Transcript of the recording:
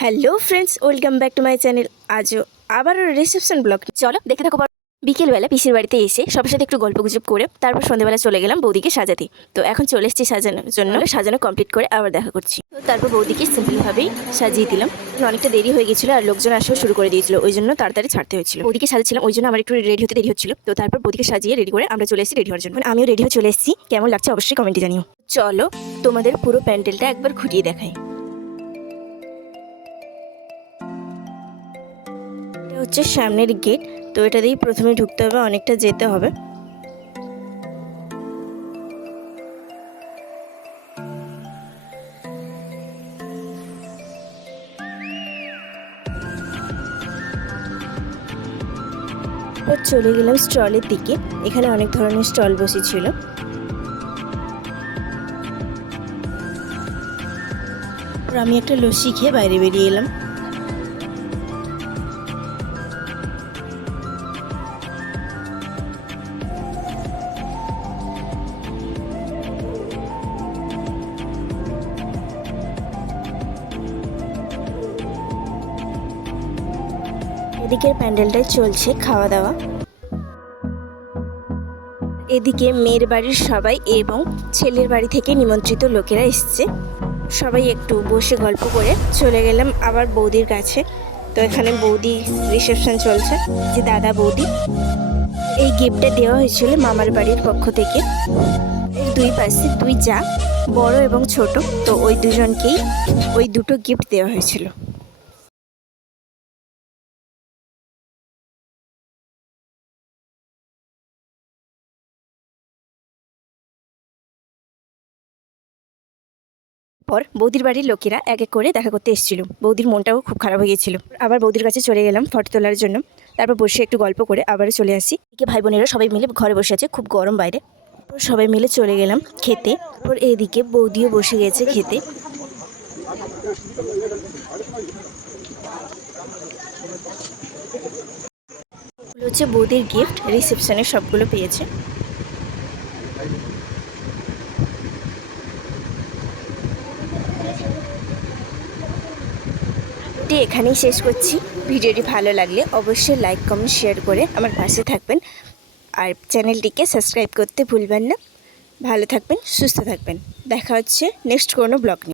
Hello friends, welcome back to my channel. আজও আবার reception blog. চলো দেখে থাকো। বিকেলবেলা পিসির বাড়িতে এসে সবার সাথে একটু গল্পগুজব করে তারপর সন্ধ্যেবেলা চলে গেলাম বৌদিকে সাজাতে। তো এখন চলে এসেছি সাজানোর জন্য। সাজানো কমপ্লিট করে আবার দেখা করছি। তো তারপর বৌদিকে সিম্পলভাবেই সাজিয়ে দিলাম। অনেকটা দেরি হয়ে গেছিলো আর লোকজন আসেও শুরু করে দিয়েছিল, ওই জন্য তাড়াতাড়ি ছাড়তে হয়েছিল। বৌদিকে সাজাচ্ছিলাম, ওই জন্য আমার একটু রেডি হতে দেরি হচ্ছিল। তো তারপর বৌদিকে সাজিয়ে রেডি করে আমরা চলে এসেছি রেডি হওয়ার জন্য। আমিও রেডি হয়ে চলে এসেছি। কেমন লাগছে অবশ্যই কমেন্টে জানিও। চলো তোমাদের পুরো প্যান্ডেলটা একবার ঘুরিয়ে দেখাই। হচ্ছে সামনের গেট। তো এটা দিয়েই প্রথমে ঢুকতে হবে, অনেকটা যেতে হবে। চলে গেলাম স্টলের দিকে। এখানে অনেক ধরনের স্টল বসেছিল। আমি একটা লস্যি খেয়ে বাইরে বেরিয়ে এলাম। এদিকের প্যান্ডেলটায় চলছে খাওয়া দাওয়া। এদিকে মেয়ের বাড়ির সবাই এবং ছেলের বাড়ি থেকে নিমন্ত্রিত লোকেরা এসছে। সবাই একটু বসে গল্প করে চলে গেলাম আবার বৌদির কাছে। তো এখানে বৌদি রিসেপশন চলছে, যে দাদা বৌদি। এই গিফটটা দেওয়া হয়েছিল মামার বাড়ির পক্ষ থেকে। এর দুই পাশে দুই যা, বড় এবং ছোট, তো ওই দুজনকেই ওই দুটো গিফট দেওয়া হয়েছিল। পর বৌদির বাড়ির লোকেরা এক এক করে দেখা করতে এসেছিল। বৌদির মনটাও খুব খারাপ হয়ে গিয়েছিল। আবার বৌদির কাছে চলে গেলাম ফটো তোলার জন্য। তারপর বসে একটু গল্প করে আবারও চলে আসি। এদিকে ভাই বোনেরা সবাই মিলে ঘরে বসে আছে, খুব গরম বাইরে। সবাই মিলে চলে গেলাম খেতে। তারপর এদিকে বৌদিও বসে গেছে খেতে। হচ্ছে বৌদির গিফট, রিসেপশনে সবগুলো পেয়েছে। এখানেই শেষ করছি। ভিডিওটি ভালো লাগলে অবশ্যই লাইক কমেন্ট শেয়ার করে আমার পাশে থাকবেন। আর চ্যানেলটিকে সাবস্ক্রাইব করতে ভুলবেন না। ভালো থাকবেন, সুস্থ থাকবেন। দেখা হচ্ছে নেক্সট কোনো ব্লগ নিয়ে।